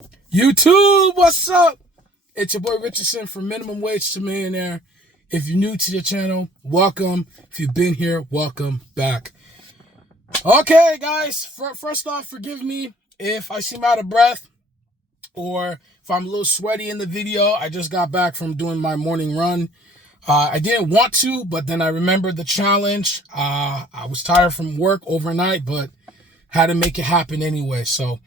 YouTube, what's up? It's your boy Richardson from Minimum Wage to Millionaire. If you're new to the channel, welcome. If you've been here, welcome back. Okay, guys, first off, forgive me if I seem out of breath or if I'm a little sweaty in the video. I just got back from doing my morning run. I didn't want to, but then I remembered the challenge. I was tired from work overnight, but had to make it happen anyway. So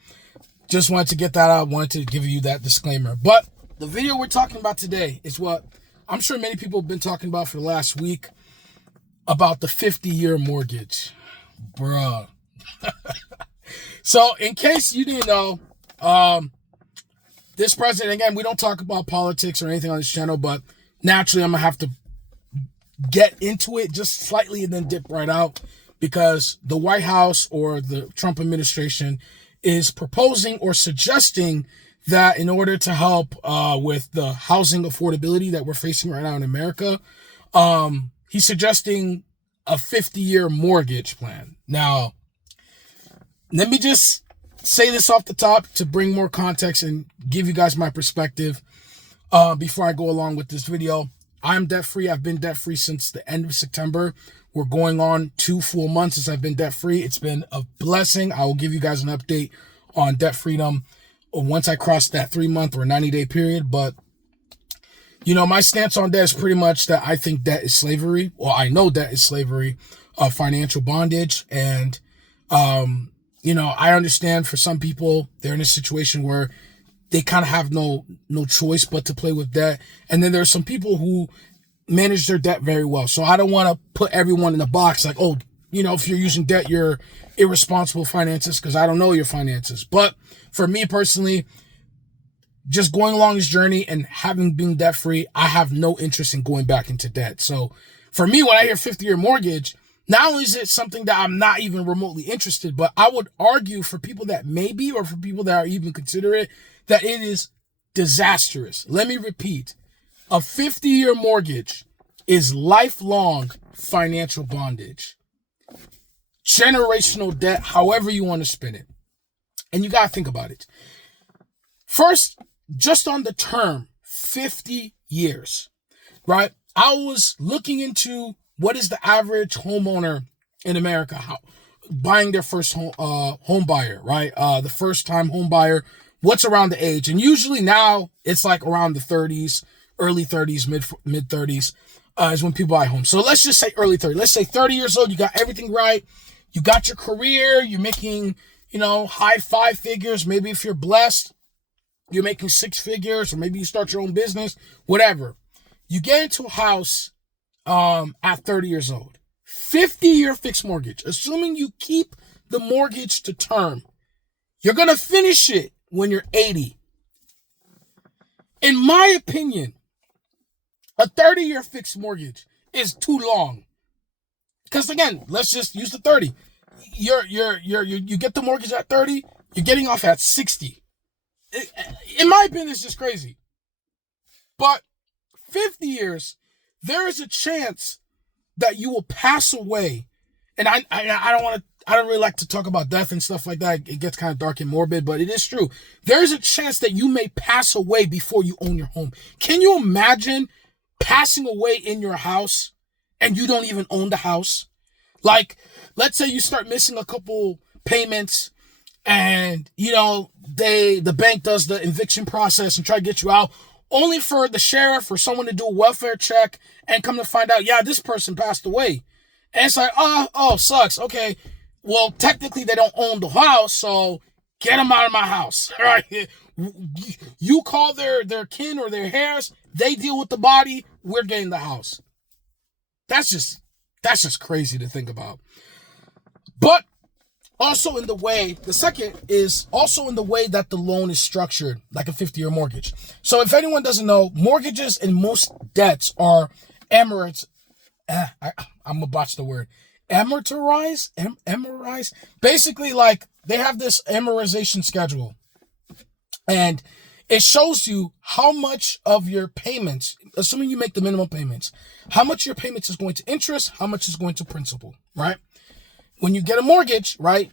just wanted to get that out. Wanted to give you that disclaimer. But the video we're talking about today is what I'm sure many people have been talking about for the last week, about the 50-year mortgage. Bruh. So in case you didn't know, this president, again, we don't talk about politics or anything on this channel, but naturally I'm going to have to get into it just slightly and then dip right out, because the White House or the Trump administration is proposing or suggesting that in order to help with the housing affordability that we're facing right now in America, he's suggesting a 50-year mortgage plan. Now, let me just say this off the top to bring more context and give you guys my perspective before I go along with this video. I'm debt-free. I've been debt-free since the end of September. We're going on 2 full months since I've been debt-free. It's been a blessing. I will give you guys an update on debt freedom once I cross that 3-month or 90-day period. But, you know, my stance on debt is pretty much that I think debt is slavery. Well, I know debt is slavery, financial bondage. And, you know, I understand for some people, they're in a situation where they kind of have no choice but to play with debt. And then there's some people who manage their debt very well. So I don't want to put everyone in a box like, oh, you know, if you're using debt, you're irresponsible finances, because I don't know your finances. But for me personally, just going along this journey and having been debt free, I have no interest in going back into debt. So for me, when I hear 50-year mortgage, not only is it something that I'm not even remotely interested, but I would argue for people that may be, or for people that are even consider it, that it is disastrous. Let me repeat. A 50-year mortgage is lifelong financial bondage. Generational debt, however you want to spin it. And you got to think about it. First, just on the term, 50 years, right? I was looking into what is the average homeowner in America buying their first home buyer, right? The first time home buyer, what's around the age? And usually now it's like around the 30s, early 30s, mid 30s is when people buy homes. So let's just say early 30s. Let's say 30 years old, you got everything right. You got your career, you're making, you know, high 5 figures. Maybe if you're blessed, you're making 6 figures, or maybe you start your own business, whatever. You get into a house at 30 years old. 50-year fixed mortgage. Assuming you keep the mortgage to term, you're going to finish it when you're 80. In my opinion, a 30-year fixed mortgage is too long. Because again, let's just use the 30. You get the mortgage at 30, you're getting off at 60. In my opinion, it's just crazy. But 50 years, there is a chance that you will pass away. And I don't really like to talk about death and stuff like that. It gets kind of dark and morbid, but it is true. There is a chance that you may pass away before you own your home. Can you imagine passing away in your house and you don't even own the house? Like, let's say you start missing a couple payments and, you know, the bank does the eviction process and try to get you out, only for the sheriff or someone to do a welfare check and come to find out, yeah, this person passed away. And it's like, oh, sucks. Okay, well, technically they don't own the house, so get them out of my house. Right? You call their kin or their heirs, they deal with the body, we're getting the house. That's just crazy to think about. But also in the way, the second is also in the way that the loan is structured, like a 50-year mortgage. So if anyone doesn't know, mortgages and most debts are amortized. I'm gonna botch the word. Amortized? Basically, like, they have this amortization schedule. And it shows you how much of your payments, assuming you make the minimum payments, how much your payments is going to interest, how much is going to principal, right? When you get a mortgage, right,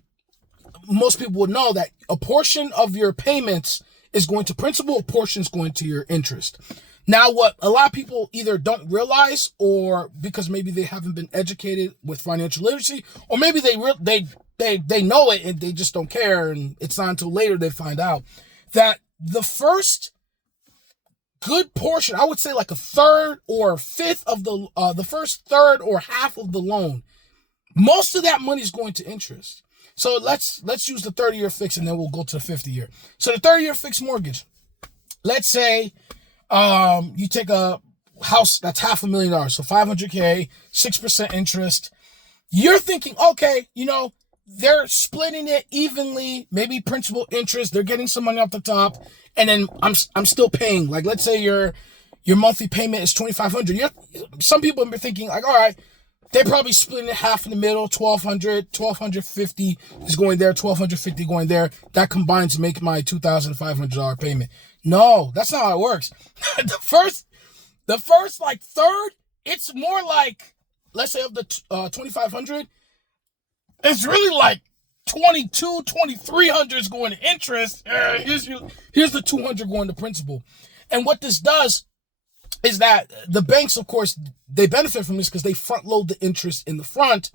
most people would know that a portion of your payments is going to principal, a portion is going to your interest. Now, what a lot of people either don't realize, or because maybe they haven't been educated with financial literacy, or maybe they know it and they just don't care, and it's not until later they find out that the first good portion, I would say like a third or fifth of the first third or half of the loan, most of that money is going to interest. So let's use the 30-year fix, and then we'll go to the 50-year. So the 30-year fixed mortgage, let's say you take a house that's $500,000, so $500K, 6% interest. You're thinking, okay, they're splitting it evenly, maybe principal, interest, they're getting some money off the top, and then I'm still paying. Like, let's say your monthly payment is $2,500. Some people are thinking like, all right, they're probably splitting it half in the middle, $1,250 is going there, $1,250 going there. That combines to make my $2,500 payment. No, that's not how it works. The first like third, it's more like, let's say of the $2,500, it's really like $2,300 is going to interest. Here's the $200 going to principal. And what this does is that the banks, of course, they benefit from this because they front load the interest in the front.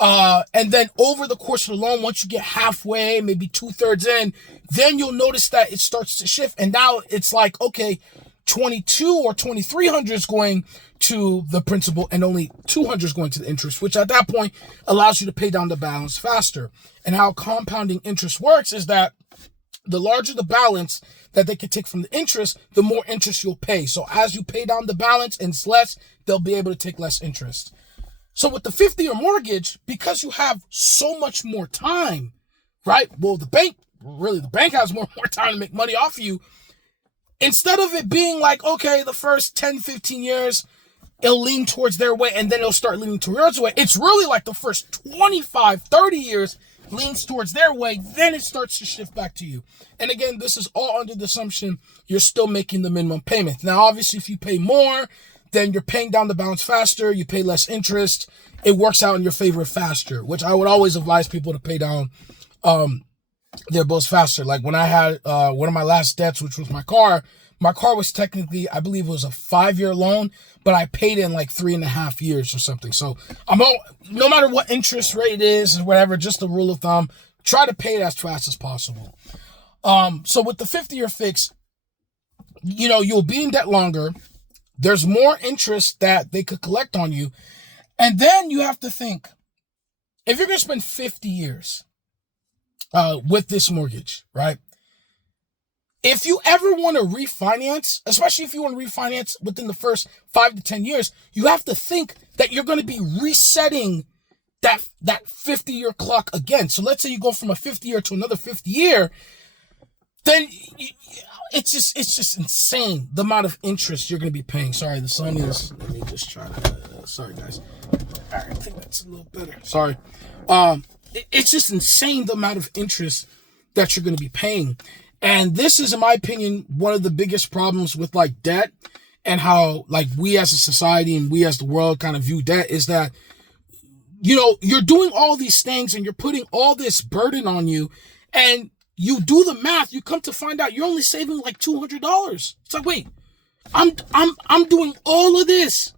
And then over the course of the loan, once you get halfway, maybe 2/3 in, then you'll notice that it starts to shift. And now it's like, okay, 22 or 2,300 is going to the principal and only 200 is going to the interest, which at that point allows you to pay down the balance faster. And how compounding interest works is that the larger the balance that they can take from the interest, the more interest you'll pay. So as you pay down the balance and it's less, they'll be able to take less interest. So with the 50-year mortgage, because you have so much more time, right? Well, the bank has more time to make money off of you. Instead of it being like, okay, the first 10, 15 years, it'll lean towards their way and then it'll start leaning towards your way. It's really like the first 25, 30 years leans towards their way, then it starts to shift back to you. And again, this is all under the assumption you're still making the minimum payment. Now, obviously, if you pay more, then you're paying down the balance faster, you pay less interest, it works out in your favor faster, which I would always advise people to pay down their bills faster. Like when I had one of my last debts, which was my car was technically, I believe it was a 5-year loan, but I paid in like 3.5 years or something. So no matter what interest rate is or whatever, just a rule of thumb, try to pay it as fast as possible. So with the 50-year fix, you'll be in debt longer. There's more interest that they could collect on you. And then you have to think, if you're going to spend 50 years with this mortgage, right? If you ever want to refinance, especially if you want to refinance within the first 5 to 10 years, you have to think that you're going to be resetting that 50-year clock again. So let's say you go from a 50-year to another 50-year, then it's just insane the amount of interest you're going to be paying. Sorry, the sun is, let me just try to, sorry guys. I think that's a little better. Sorry. It's just insane the amount of interest that you're going to be paying. And this is, in my opinion, one of the biggest problems with like debt and how like we as a society and we as the world kind of view debt is that, you're doing all these things and you're putting all this burden on you, and you do the math, you come to find out you're only saving like $200. It's like, wait, I'm doing all of this,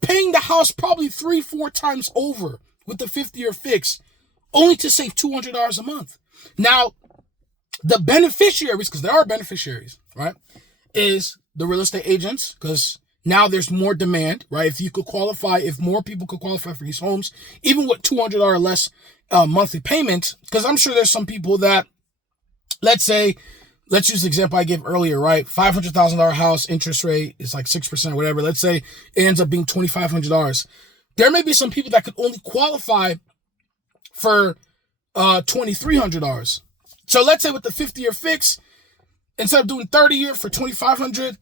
paying the house probably 3-4 times over with the 50-year fix, only to save $200 a month. Now, the beneficiaries, because there are beneficiaries, right, is the real estate agents, because now there's more demand, right? If more people could qualify for these homes, even with $200 or less monthly payments, because I'm sure there's some people that, let's use the example I gave earlier, right? $500,000 house, interest rate is like 6% or whatever. Let's say it ends up being $2,500. There may be some people that could only qualify for $2,300. So let's say with the 50-year fix, instead of doing 30-year for $2,500,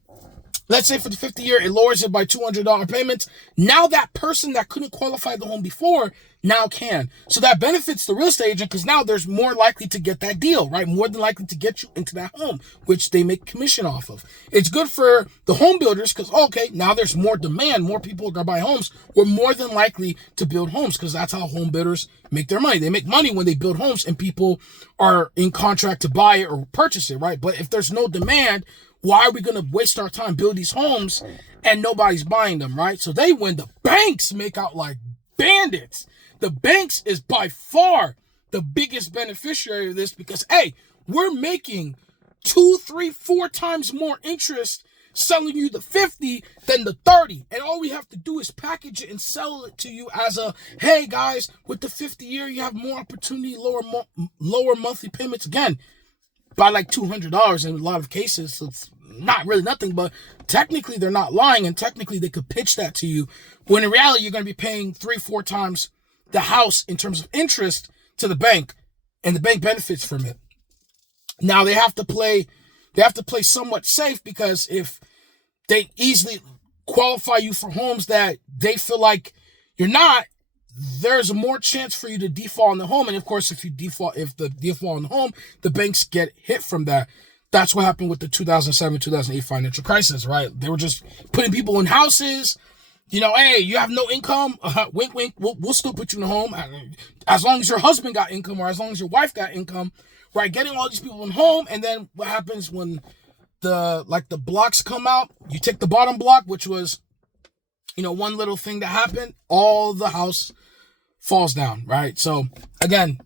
Let's say for the 50 year, it lowers it by $200 payments. Now that person that couldn't qualify the home before now can. So that benefits the real estate agent because now there's more likely to get that deal, right? More than likely to get you into that home, which they make commission off of. It's good for the home builders because, okay, now there's more demand. More people are going to buy homes. We're more than likely to build homes because that's how home builders make their money. They make money when they build homes and people are in contract to buy it or purchase it, right? But if there's no demand, why are we going to waste our time building these homes and nobody's buying them, right? So they win. The banks make out like bandits. The banks is by far the biggest beneficiary of this because, hey, we're making 2, 3, 4 times more interest selling you the 50 than the 30. And all we have to do is package it and sell it to you as a, hey, guys, with the 50 year, you have more opportunity, lower monthly payments. Again, by like $200 in a lot of cases. So it's not really nothing, but technically they're not lying, and technically they could pitch that to you when in reality you're going to be paying 3, 4 times the house in terms of interest to the bank, and the bank benefits from it. Now they have to play somewhat safe because if they easily qualify you for homes that they feel like you're not, there's more chance for you to default on the home. And of course, if the default on the home, the banks get hit from that. That's what happened with the 2007, 2008 financial crisis, right? They were just putting people in houses. You know, hey, you have no income. Wink, wink. We'll still put you in the home as long as your husband got income or as long as your wife got income, right? Getting all these people in home. And then what happens when the blocks come out? You take the bottom block, which was, one little thing that happened, all the house falls down, right? So again,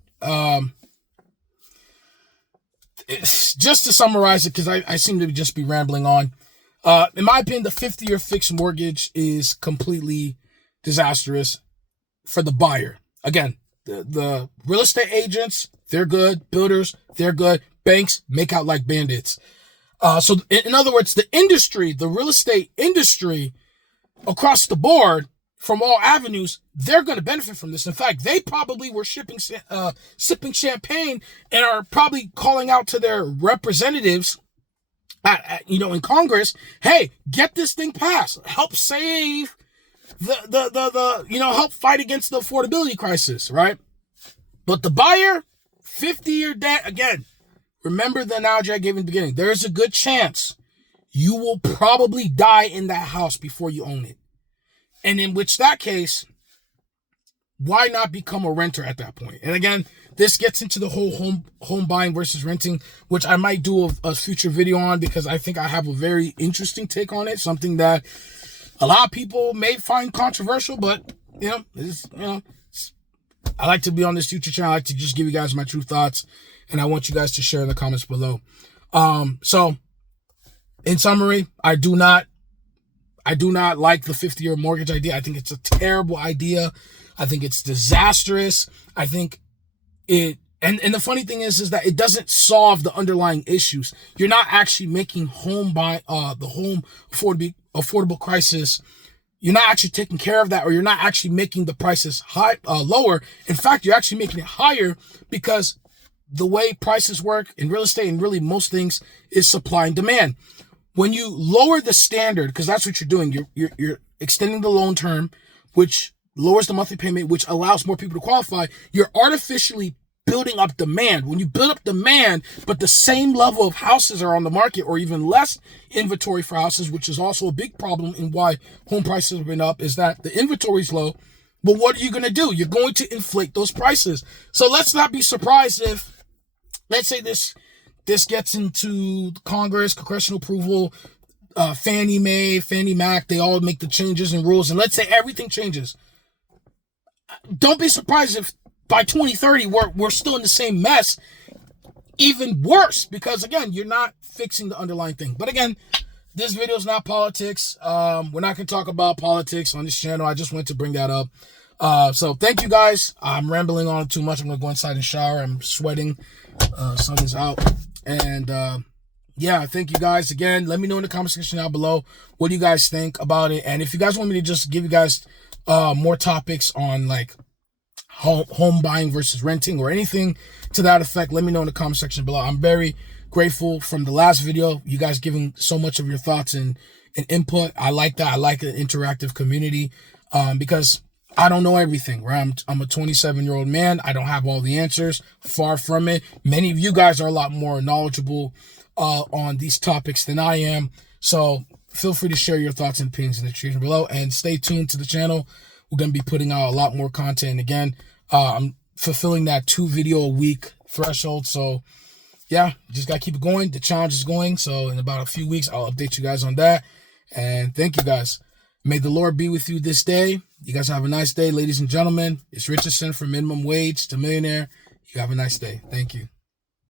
it's just to summarize it, because I seem to just be rambling on. In my opinion, the 50-year fixed mortgage is completely disastrous for the buyer. Again, the real estate agents, they're good. Builders, they're good. Banks make out like bandits. So in other words, the real estate industry across the board, from all avenues, they're going to benefit from this. In fact, they probably were sipping champagne and are probably calling out to their representatives in Congress, hey, get this thing passed. Help save help fight against the affordability crisis, right? But the buyer, 50-year debt, again, remember the analogy I gave in the beginning. There's a good chance you will probably die in that house before you own it. And in that case, why not become a renter at that point? And again, this gets into the whole home buying versus renting, which I might do a future video on, because I think I have a very interesting take on it. Something that a lot of people may find controversial, but I like to be on this YouTube channel. I like to just give you guys my true thoughts, and I want you guys to share in the comments below. So in summary, I do not like the 50-year mortgage idea. I think it's a terrible idea. I think it's disastrous. I think and the funny thing is that it doesn't solve the underlying issues. You're not actually making the home affordable crisis. You're not actually taking care of that, or you're not actually making the prices lower. In fact, you're actually making it higher, because the way prices work in real estate and really most things is supply and demand. When you lower the standard, because that's what you're doing, you're extending the loan term, which lowers the monthly payment, which allows more people to qualify. You're artificially building up demand. When you build up demand, but the same level of houses are on the market, or even less inventory for houses, which is also a big problem in why home prices have been up, is that the inventory is low. But what are you going to do? You're going to inflate those prices. So let's not be surprised if, let's say this gets into Congress, congressional approval, Fannie Mae, Fannie Mac, they all make the changes and rules, and let's say everything changes. Don't be surprised if by 2030 we're still in the same mess, even worse, because again, you're not fixing the underlying thing. But again, this video is not politics. We're not going to talk about politics on this channel. I just wanted to bring that up. So thank you guys. I'm rambling on too much. I'm going to go inside and shower. I'm sweating. Sun is out. And yeah, thank you guys again. Let me know in the comment section down below what do you guys think about it. And if you guys want me to just give you guys more topics on like home buying versus renting or anything to that effect, let me know in the comment section below. I'm very grateful from the last video, you guys giving so much of your thoughts and input. I like that. I like an interactive community because I don't know everything, right? I'm a 27-year-old man. I don't have all the answers. Far from it. Many of you guys are a lot more knowledgeable on these topics than I am. So feel free to share your thoughts and opinions in the description below, and stay tuned to the channel. We're going to be putting out a lot more content. Again, I'm fulfilling that 2 video a week threshold. So yeah, just got to keep it going. The challenge is going. So in about a few weeks, I'll update you guys on that. And thank you guys. May the Lord be with you this day. You guys have a nice day, ladies and gentlemen. It's Richardson from Minimum Wage to Millionaire. You have a nice day. Thank you.